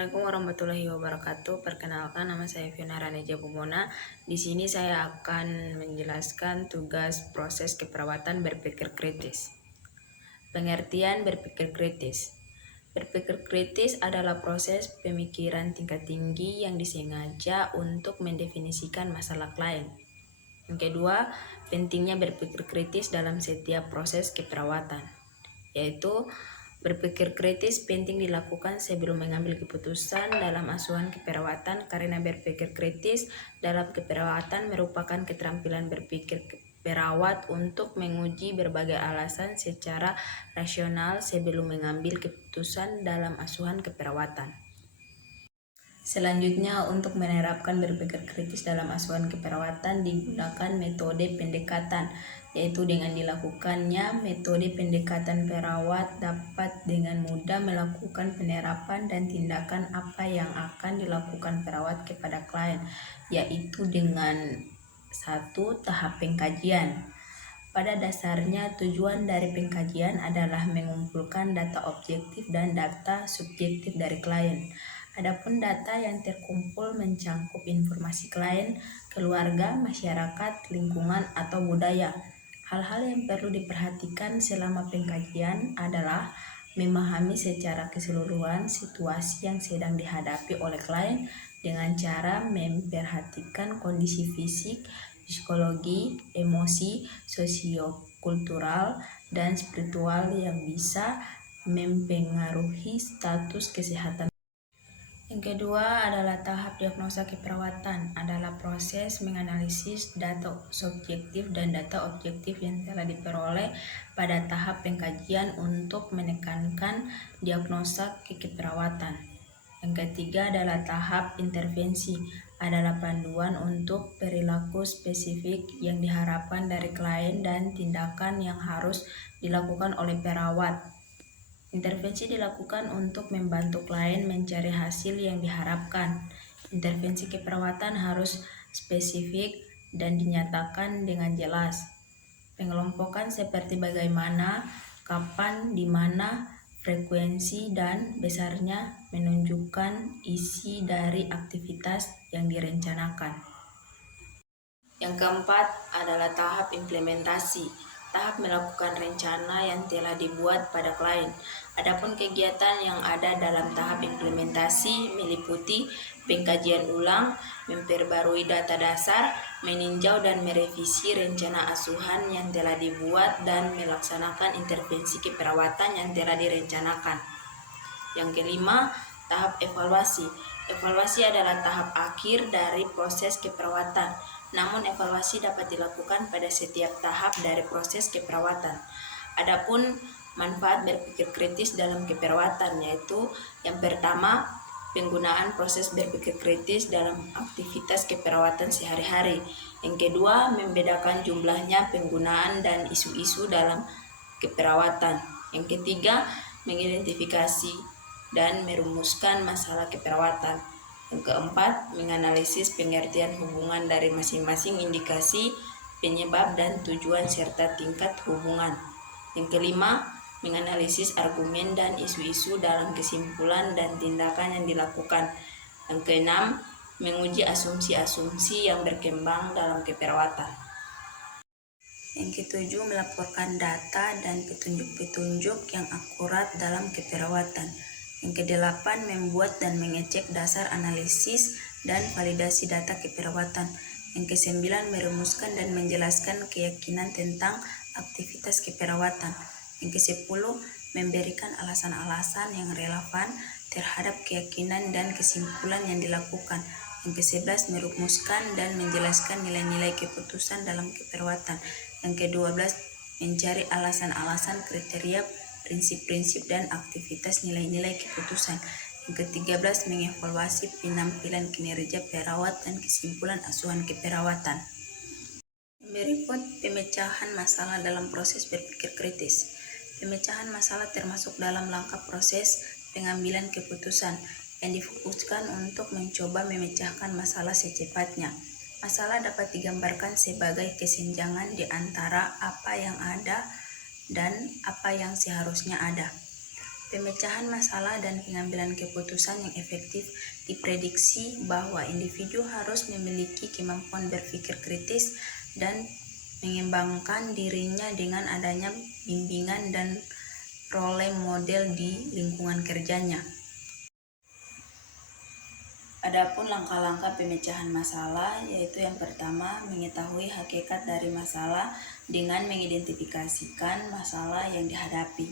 Assalamualaikum warahmatullahi wabarakatuh. Perkenalkan, nama saya Fiona Raneja Bumona. Di sini saya akan menjelaskan tugas proses keperawatan berpikir kritis. Pengertian berpikir kritis. Berpikir kritis adalah proses pemikiran tingkat tinggi yang disengaja untuk mendefinisikan masalah klien. Yang kedua, pentingnya berpikir kritis dalam setiap proses keperawatan, yaitu berpikir kritis penting dilakukan sebelum mengambil keputusan dalam asuhan keperawatan, karena berpikir kritis dalam keperawatan merupakan keterampilan berpikir perawat untuk menguji berbagai alasan secara rasional sebelum mengambil keputusan dalam asuhan keperawatan. Selanjutnya, untuk menerapkan berpikir kritis dalam asuhan keperawatan digunakan metode pendekatan, yaitu dengan dilakukannya metode pendekatan perawat dapat dengan mudah melakukan penerapan dan tindakan apa yang akan dilakukan perawat kepada klien, yaitu dengan 1. Tahap pengkajian. Pada dasarnya, tujuan dari pengkajian adalah mengumpulkan data objektif dan data subjektif dari klien. Adapun data yang terkumpul mencangkup informasi klien, keluarga, masyarakat, lingkungan, atau budaya. Hal-hal yang perlu diperhatikan selama pengkajian adalah memahami secara keseluruhan situasi yang sedang dihadapi oleh klien dengan cara memperhatikan kondisi fisik, psikologi, emosi, sosiokultural, dan spiritual yang bisa mempengaruhi status kesehatan. Yang kedua adalah tahap diagnosa keperawatan, adalah proses menganalisis data subjektif dan data objektif yang telah diperoleh pada tahap pengkajian untuk menekankan diagnosa keperawatan. Yang ketiga adalah tahap intervensi, adalah panduan untuk perilaku spesifik yang diharapkan dari klien dan tindakan yang harus dilakukan oleh perawat. Intervensi dilakukan untuk membantu klien mencari hasil yang diharapkan. Intervensi keperawatan harus spesifik dan dinyatakan dengan jelas. Pengelompokan seperti bagaimana, kapan, di mana, frekuensi, dan besarnya menunjukkan isi dari aktivitas yang direncanakan. Yang keempat adalah tahap implementasi. Tahap melakukan rencana yang telah dibuat pada klien. Adapun kegiatan yang ada dalam tahap implementasi meliputi pengkajian ulang, memperbarui data dasar, meninjau dan merevisi rencana asuhan yang telah dibuat, dan melaksanakan intervensi keperawatan yang telah direncanakan. Yang kelima, tahap evaluasi. Evaluasi adalah tahap akhir dari proses keperawatan. Namun evaluasi dapat dilakukan pada setiap tahap dari proses keperawatan. Adapun manfaat berpikir kritis dalam keperawatan, yaitu yang pertama, penggunaan proses berpikir kritis dalam aktivitas keperawatan sehari-hari. Yang kedua, membedakan jumlahnya penggunaan dan isu-isu dalam keperawatan. Yang ketiga, mengidentifikasi dan merumuskan masalah keperawatan. Yang keempat, menganalisis pengertian hubungan dari masing-masing indikasi, penyebab dan tujuan serta tingkat hubungan. Yang kelima, menganalisis argumen dan isu-isu dalam kesimpulan dan tindakan yang dilakukan. Yang keenam, menguji asumsi-asumsi yang berkembang dalam keperawatan. Yang ketujuh, melaporkan data dan petunjuk-petunjuk yang akurat dalam keperawatan. Yang kedelapan, membuat dan mengecek dasar analisis dan validasi data keperawatan. Yang kesembilan, merumuskan dan menjelaskan keyakinan tentang aktivitas keperawatan. Yang kesepuluh, memberikan alasan-alasan yang relevan terhadap keyakinan dan kesimpulan yang dilakukan. Yang kesebelas, merumuskan dan menjelaskan nilai-nilai keputusan dalam keperawatan. Yang ke-12, mencari alasan-alasan kriteria, prinsip-prinsip, dan aktivitas nilai-nilai keputusan. Yang ke-13, mengevaluasi penampilan kinerja perawat dan kesimpulan asuhan keperawatan. Berikut pemecahan masalah dalam proses berpikir kritis. Pemecahan masalah termasuk dalam langkah proses pengambilan keputusan yang difokuskan untuk mencoba memecahkan masalah secepatnya. Masalah dapat digambarkan sebagai kesenjangan di antara apa yang ada dan apa yang seharusnya ada. Pemecahan masalah dan pengambilan keputusan yang efektif diprediksi bahwa individu harus memiliki kemampuan berpikir kritis dan mengembangkan dirinya dengan adanya bimbingan dan role model di lingkungan kerjanya. Adapun langkah-langkah pemecahan masalah, yaitu yang pertama, mengetahui hakikat dari masalah dengan mengidentifikasikan masalah yang dihadapi.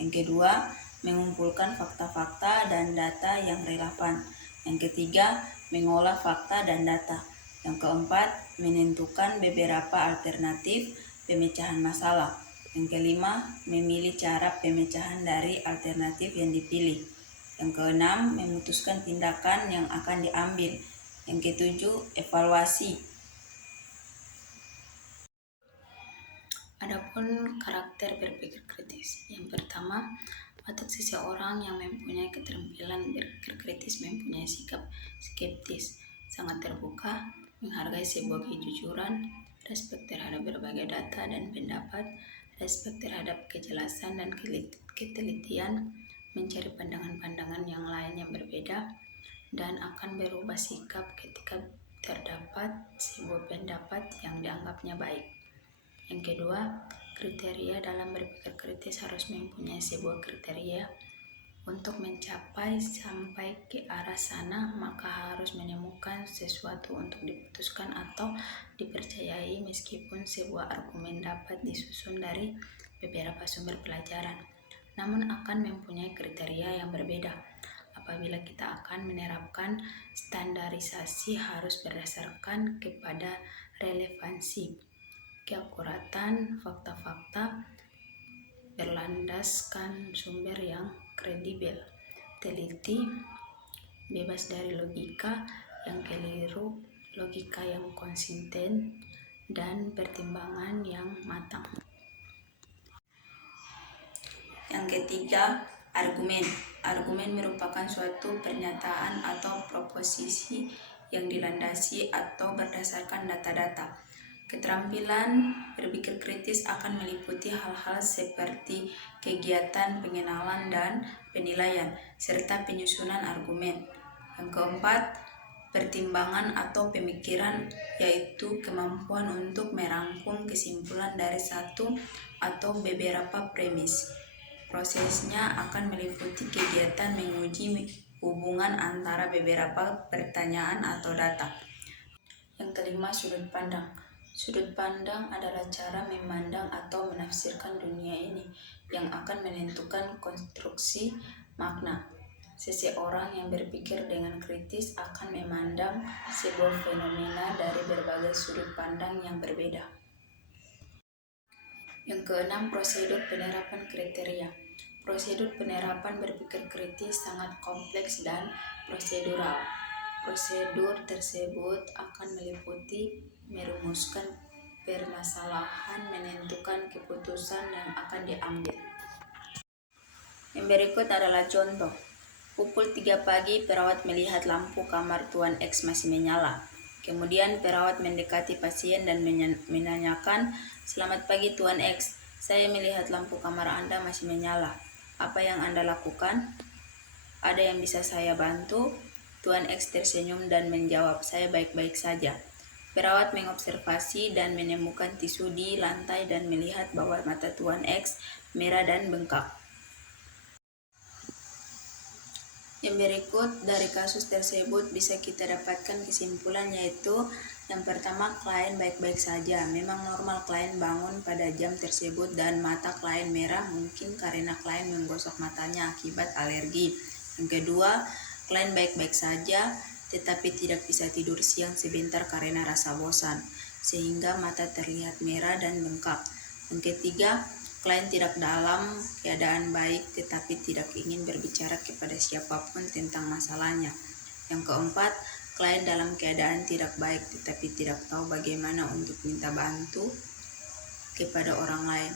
Yang kedua, mengumpulkan fakta-fakta dan data yang relevan. Yang ketiga, mengolah fakta dan data. Yang keempat, menentukan beberapa alternatif pemecahan masalah. Yang kelima, memilih cara pemecahan dari alternatif yang dipilih. Yang keenam, memutuskan tindakan yang akan diambil. Yang ketujuh, evaluasi. Adapun karakter berpikir kritis. Yang pertama, untuk seseorang yang mempunyai keterampilan berpikir kritis mempunyai sikap skeptis, sangat terbuka, menghargai sebuah kejujuran, respek terhadap berbagai data dan pendapat, respek terhadap kejelasan dan ketelitian, mencari pandangan-pandangan yang lain yang berbeda, dan akan berubah sikap ketika terdapat sebuah pendapat yang dianggapnya baik. Yang kedua, kriteria dalam berpikir kritis harus mempunyai sebuah kriteria. Untuk mencapai sampai ke arah sana, maka harus menemukan sesuatu untuk diputuskan atau dipercayai meskipun sebuah argumen dapat disusun dari beberapa sumber pelajaran, namun akan mempunyai kriteria yang berbeda. Apabila kita akan menerapkan standarisasi harus berdasarkan kepada relevansi, keakuratan, fakta-fakta, berlandaskan sumber yang kredibel, teliti, bebas dari logika yang keliru, logika yang konsisten, dan pertimbangan yang matang. Yang ketiga, argumen. Argumen merupakan suatu pernyataan atau proposisi yang dilandasi atau berdasarkan data-data. Keterampilan berpikir kritis akan meliputi hal-hal seperti kegiatan pengenalan dan penilaian, serta penyusunan argumen. Yang keempat, pertimbangan atau pemikiran, yaitu kemampuan untuk merangkum kesimpulan dari satu atau beberapa premis. Prosesnya akan meliputi kegiatan menguji hubungan antara beberapa pertanyaan atau data. Yang kelima, sudut pandang. Sudut pandang adalah cara memandang atau menafsirkan dunia ini yang akan menentukan konstruksi makna. Seseorang yang berpikir dengan kritis akan memandang sebuah fenomena dari berbagai sudut pandang yang berbeda. Yang keenam, prosedur penerapan kriteria. Prosedur penerapan berpikir kritis sangat kompleks dan prosedural. Prosedur tersebut akan meliputi merumuskan permasalahan, menentukan keputusan yang akan diambil. Yang berikut adalah contoh. Pukul 3 pagi, perawat melihat lampu kamar Tuan X masih menyala. Kemudian perawat mendekati pasien dan menanyakan, "Selamat pagi Tuan X, saya melihat lampu kamar Anda masih menyala. Apa yang Anda lakukan? Ada yang bisa saya bantu?" Tuan X tersenyum dan menjawab, "Saya baik-baik saja." Perawat mengobservasi dan menemukan tisu di lantai dan melihat bahwa mata Tuan X merah dan bengkak. Yang berikut dari kasus tersebut bisa kita dapatkan kesimpulan, yaitu yang pertama, klien baik-baik saja. Memang normal klien bangun pada jam tersebut dan mata klien merah, mungkin karena klien menggosok matanya akibat alergi. Yang kedua, klien baik-baik saja tetapi tidak bisa tidur siang sebentar karena rasa bosan, sehingga mata terlihat merah dan bengkak. Yang ketiga, klien tidak dalam keadaan baik tetapi tidak ingin berbicara kepada siapapun tentang masalahnya. Yang keempat, klien dalam keadaan tidak baik tetapi tidak tahu bagaimana untuk minta bantu kepada orang lain.